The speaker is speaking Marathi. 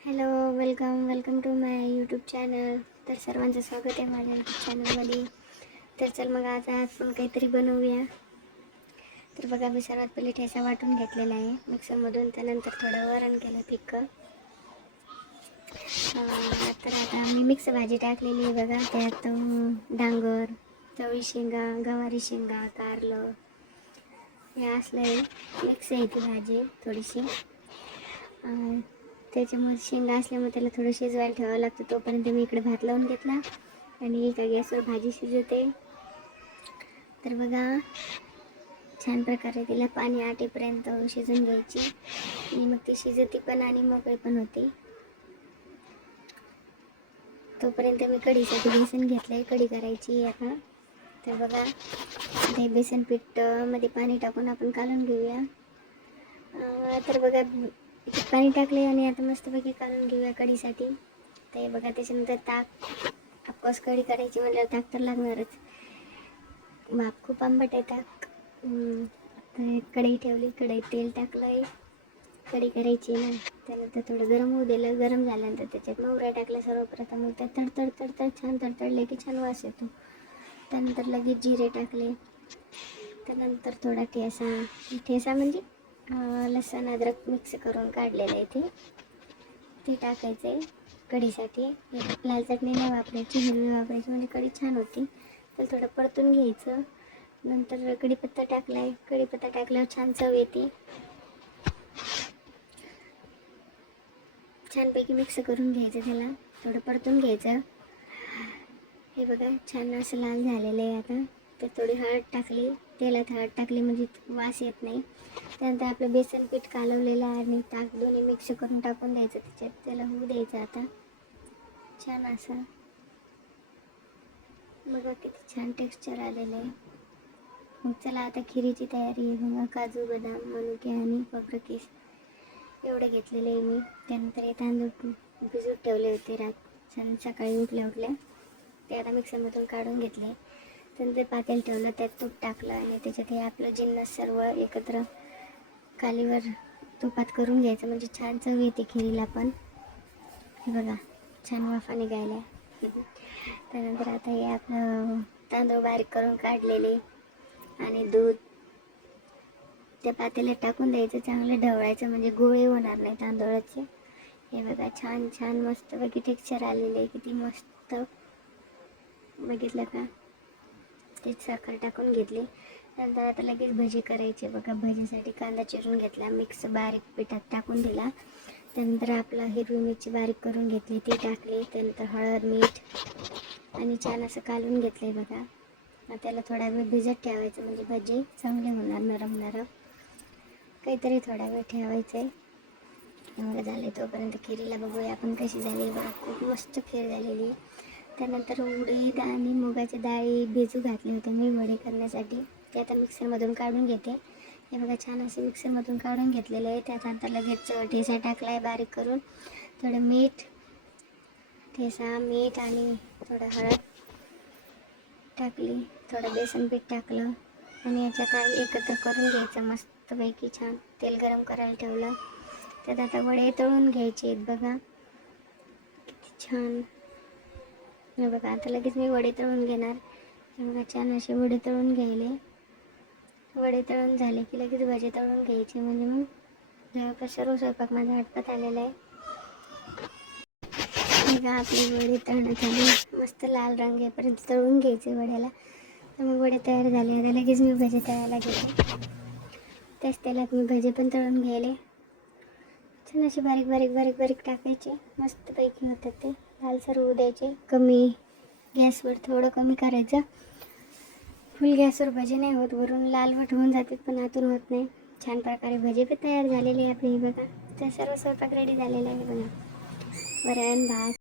Hello, welcome to my YouTube channel. तर सर्वांचं स्वागत आहे माझ्या यूट्यूब चॅनलमध्ये. तर चल मग आज आपण काहीतरी बनवूया. तर बघा, मी सर्वात पहिले ठेचा वाटून घेतलेला आहे मिक्सरमधून. त्यानंतर थोडं वरण केलं फिक्कं. तर आता मी मिक्स भाजी टाकलेली आहे बघा. त्यात डांगर, चवळी शेंगा, गवारी शेंगा, कारलं हे असलं आहे. मिक्स आहे ती भाजी थोडीशी. त्याच्यामध्ये शेंगा असल्यामुळे त्याला थोडं शिजवायला ठेवावं लागतं. तोपर्यंत मी इकडे भात लावून घेतला आणि एका गॅसवर भाजी शिजते. तर बघा, छान प्रकारे तिला पाणी आटेपर्यंत शिजून घ्यायची आणि मग ती शिजती पण आणि मोकळी पण होती. तोपर्यंत मी कढीसाठी बेसन घेतलं आहे. कढी करायची आता. तर बघा, ते बेसन पीठ मध्ये पाणी टाकून आपण कालून घेऊया. तर बघा, पाणी टाकले आणि आता मस्तपैकी काढून घेऊया कढीसाठी. ते बघा, त्याच्यानंतर ताक. ऑफकोर्स कढी करायची म्हटल्यावर ताक तर लागणारच. बाप खूप आंबट आहे ताक. आता कढई ठेवली, कढईत तेल टाकलं आहे. कढी करायची ना. त्यानंतर थोडं गरम होऊ दिलं. गरम झाल्यानंतर त्याच्यात मोहऱ्या टाकल्या सर्वप्रथम. मग त्या तडतड छान तडतडले की छान वास येतो. त्यानंतर लगेच जिरे टाकले. त्यानंतर थोडा ठेसा म्हणजे लसूण अद्रक मिक्स करून काढलेलं आहे ते टाकायचं आहे कढीसाठी. लाल चटणी नाही वापरायची, हिरवी वापरायची, म्हणजे कढी छान होती. तर थोडं परतून घ्यायचं. नंतर कढीपत्ता टाकला आहे. कढीपत्ता टाकल्यावर छान चव येते. छानपैकी मिक्स करून घ्यायचं, त्याला थोडं परतून घ्यायचं. हे बघा, छान असं लाल झालेलं आहे. आता तर थोडी हळद टाकली. तेलात हळद टाकली म्हणजे वास येत नाही. त्यानंतर आपलं बेसन पीठ कालवलेलं आणि ताक दोन्ही मिक्स करून टाकून द्यायचं त्याच्यात. त्याला होऊ द्यायचं आता छान असं. बघा किती छान टेक्स्चर आलेलं आहे. मग चला आता खिरीची तयारी आहे. बघा, काजू, बदाम, मनुके आणि खोबरं किस एवढं घेतलेलं आहे मी. त्यानंतर हे तांदूळ भिजवत ठेवले होते छान. सकाळी उठल्या ते आता मिक्सरमधून काढून घेतले. त्यानंतर पातेल ठेवलं, त्यात तूप टाकलं आणि त्याच्यात हे आपलं जिन्नस सर्व एकत्र कालीवर तुपात करून घ्यायचं, म्हणजे छान चव येते खिरीला पण. हे बघा, छान वाफा निघायला. त्यानंतर आता हे आपलं तांदूळ बारीक करून काढलेले आणि दूध त्या पातेल्यात टाकून द्यायचं. चांगलं ढवळायचं म्हणजे गोळे होणार नाही तांदूळाचे. हे बघा, छान मस्त बघी टेक्स्चर आलेले आहे. किती मस्त बघितलं का. ते साखर टाकून घेतली. नंतर आता लगेच भजी करायची. बघा, भजीसाठी कांदा चिरून घेतला, मिक्स बारीक पिठात टाकून दिला. त्यानंतर आपला हिरवी मिरची बारीक करून घेतली, ती टाकली. त्यानंतर हळद, मीठ आणि छान असं कालून घेतलं आहे बघा. त्याला थोडा वेळ भिजत ठेवायचं, म्हणजे भजी चांगले होणार, नरम. काहीतरी थोडा वेळ ठेवायचं आहे. एवढं झालं. तोपर्यंत खिरीला बघूया आपण कशी झाली. बघा, खूप मस्त खीर झालेली. त्यानंतर उडीद आणि मुगाच्या डाळी भिजू घातले होते मी वडे करण्यासाठी. ते आता मिक्सरमधून काढून घेते. हे बघा, छान असे मिक्सरमधून काढून घेतलेले आहे. त्यात आता लगेच ठेचा टाकला आहे बारीक करून. थोडं मीठ, ठेचा, मीठ आणि थोडं हळद टाकली. थोडं बेसन पीठ टाकलं आणि याच्यात एकत्र करून घ्यायचं मस्तपैकी. छान तेल गरम करायला ठेवलं. त्यात आता वडे तळून घ्यायचे आहेत. बघा किती छान. हे बघा, आता लगेच मी वडे तळून घेणार. हे बघा, छान असे वडे तळून घ्यायले. वडे तळून झाले की लगेच भजे तळून घ्यायचे, म्हणजे मग जवळपास सर्व स्वयंपाक माझा आटपत आलेला आहे. बघा, आपले वडे तळणं झाले. मस्त लाल रंग येईपर्यंत तळून घ्यायचे वड्याला. तर मग वडे तयार झाले. आता लगेच मी भजे तळायला घेते. त्याच तेलात मी भजे पण तळून घ्यायले. छान असे बारीक टाकायचे. मस्तपैकी होतात ते. लालसर होऊ द्यायचे. कमी गॅसवर थोडं कमी करायचं. फुल गॅसवर भजे नाही होत. वरून लालवट होऊन जातात पण आतून होत नाही. छान प्रकारे भजे पण तयार झालेले आहे आपले. बघा, तर सर्व स्वयंपाक रेडी झालेला आहे. बघा, वरण, भात.